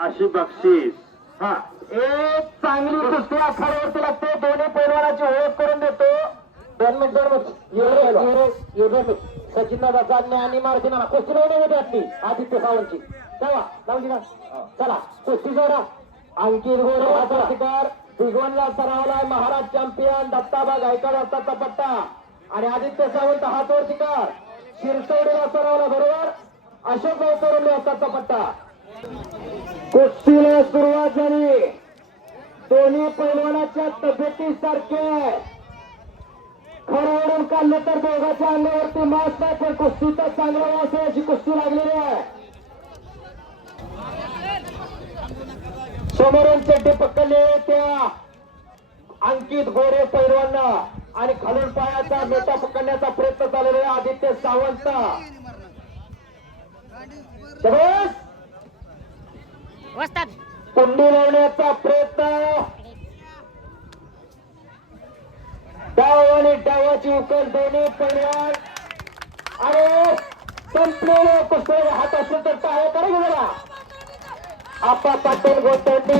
अशी बक्षीस. हा. एक चांगली कुस्ती आखाड्यावरती लागते दोन्ही पैलवानाची ओळख करून देतो. दोन मिनिट दोन मिनिट. सचिन दादा आणि मारुतीनाला कुस्ती लावून होती आपली आदित्य सावंतची. चला लावली ना चला कुस्ती जोडा अंकित शिकार भिगवणला सरावला महाराज चॅम्पियन दत्ताबा गायकवाड असताचा पट्टा. आणि आदित्य सावंत हातवर शिकार. शिरसवडीला सरावला बरोबर. अशोक गौतरवले असताचा पट्टा. कुस्तीला सुरुवात झाली. दोन्ही पैलवानाच्या तब्येती सारखे. खरं ओढून काढलं तर दोघांच्या अंगावरती मास्क आहे पण कुस्तीचा चांगला वास आहे अशी कुस्ती लागलेली आहे. समोरून चड्डी पकडले त्या अंकित गोरे पैलवांना आणि खालून पायाचा मेटा पकडण्याचा प्रयत्न चाललेला आदित्य सावंत. वस्तात. वस्ताद कुंडी लावण्याचा प्रयत्न. डाव आणि डावाची उकल दोन्ही पैलवान अरे संपलेलं कुस्ते हात असेल तर टाळे करा की जरा. आपा पाटील गोतंडी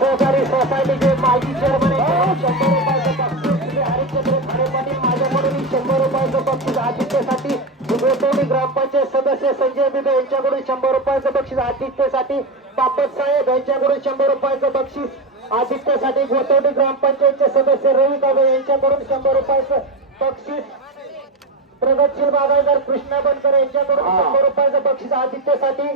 सहकारी सोसायटी जे माजी चेअरमन आहेत. शंभर रुपयाचं बक्षीस श्री हरिश्चंद्र खाडे माझ्याकडून शंभर रुपयाचं बक्षीस आदित्यसाठी. गोतंडी ग्रामपंचायत सदस्य संजय बिबे यांच्याकडून शंभर रुपयाचं बक्षीस आदित्यसाठी बापट साहेब यांच्याकडून शंभर रुपयाचं बक्षीस आदित्यसाठी गोतंडी ग्रामपंचायतचे सदस्य रवी काबे यांच्याकडून शंभर रुपयाचं बक्षीस. प्रगतशील बागायतदार कृष्णा बनकर यांच्याकडून शंभर रुपयाचं बक्षीस आदित्यसाठी.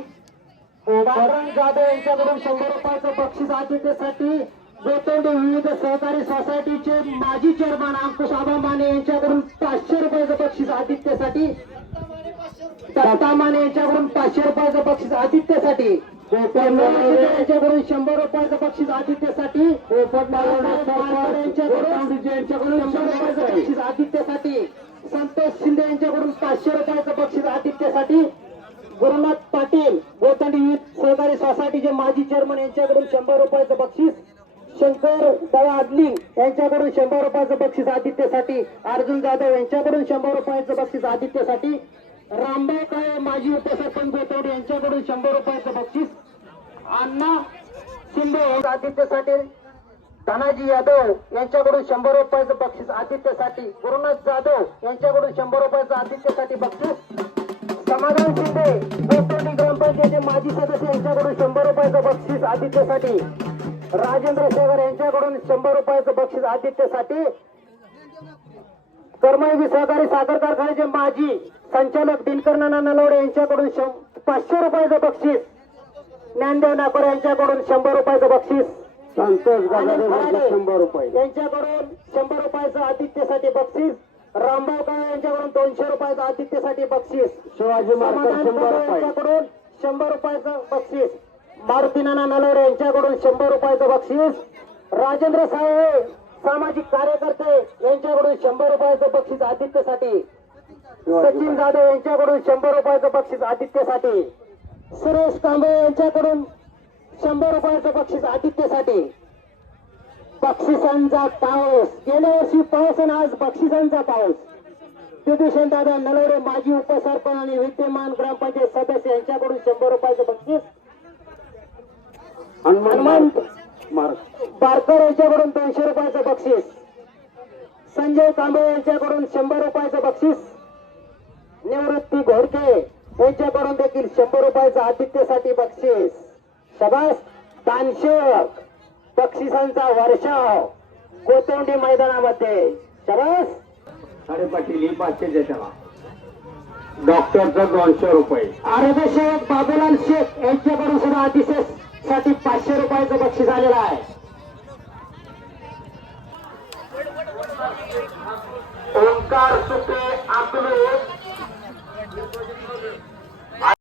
पांडुरंग जाधव यांच्याकडून शंभर रुपयाचं बक्षीस आदित्यसाठी. गोतंडी विविध सहकारी सोसायटीचे माजी चेअरमन अंकुश आबा माने यांच्याकडून पाचशे रुपयाचं बक्षीस आदित्यसाठी. दत्ता माने यांच्याकडून पाचशे रुपयाचं बक्षीस आदित्यसाठी. यांच्याकडून शंभर रुपयाचं बक्षीस आदित्यसाठी. यांच्याकडून शंभर रुपयाचं बक्षीस आदित्यसाठी. संतोष शिंदे यांच्याकडून पाचशे रुपयाचं बक्षीस आदित्यसाठी. गुरुनाथ पाटील गोतंडी युथ सहकारी सोसायटीचे माजी चेअरमन यांच्याकडून शंभर रुपयाचं बक्षीस. शंकर दवा आदली यांच्याकडून शंभर रुपयाचं बक्षीस आदित्यसाठी. अर्जुन जाधव यांच्याकडून शंभर रुपयाचं बक्षीस आदित्यसाठी. रामभाऊ काळे माजी उपसरपंच गोतवडे यांच्याकडून शंभर रुपयाचं बक्षीस. अण्णा शिंदे आदित्यसाठी धनाजी यादव यांच्याकडून शंभर रुपयाचं बक्षीस आदित्यसाठी गुरुनाथ जाधव यांच्याकडून शंभर रुपयाचं आदित्यसाठी बक्षीस. समाधान शिंदे गोतवडी ग्रामपंचायतीचे माजी सदस्य यांच्याकडून शंभर रुपयाचं बक्षीस आदित्यसाठी. राजेंद्र शेगर यांच्याकडून शंभर रुपयाचं बक्षीस आदित्यसाठी. कर्मयोगी सहकारी साखर कारखान्याचे माजी संचालक दिनकर नाना नलवडे यांच्याकडून शं- पाचशे रुपयाचं बक्षीस. ज्ञानदेव नाकोर यांच्याकडून शंभर रुपयाचं बक्षीस. संतोष शंभर रुपये. यांच्याकडून शंभर रुपयाचं आदित्यसाठी बक्षीस. रामभाऊ काळे यांच्याकडून दोनशे रुपयाचं आदित्यसाठी बक्षीस. शिवाजी यांच्याकडून शंभर रुपयाचं बक्षीस. मारुती नाना नलवडे यांच्याकडून शंभर रुपयाचं बक्षीस. राजेंद्र साळे सामाजिक कार्यकर्ते यांच्याकडून शंभर रुपयाचं बक्षीस आदित्यसाठी सचिन जाधव यांच्याकडून शंभर रुपयाचं बक्षीस आदित्यसाठी सुरेश कांबळे यांच्याकडून शंभर रुपयाचं बक्षीस आदित्यसाठी. बक्षिसांचा पाऊस. गेल्या वर्षी पाऊस आणि आज बक्षिसांचा पाऊस. विभूषण दादा नलवडे माजी उपसरपंच आणि विद्यमान ग्रामपंचायत सदस्य यांच्याकडून शंभर रुपयाचं बक्षीस. हनुमंत बारकर यांच्याकडून दोनशे रुपयाचं बक्षीस. संजय कांबळे यांच्याकडून शंभर रुपयाचं बक्षीस. निवृत्ती घोडके. यांच्याकडून देखील शंभर रुपयाचं आदित्यसाठी बक्षीस. शबास दानशेक बक्षिसांचा वर्षाव. कोतोंडी मैदानामध्ये. शबास. अरे पाटील ही पाचशे त्याला. डॉक्टरचं दोनशे रुपये. आरोग्य शेख बाबूलाल शेख यांच्याकडून सुद्धा अतिशयसाठी पाचशे रुपयाचं बक्षीस आलेलं आहे. ओंकार सुपे आपले.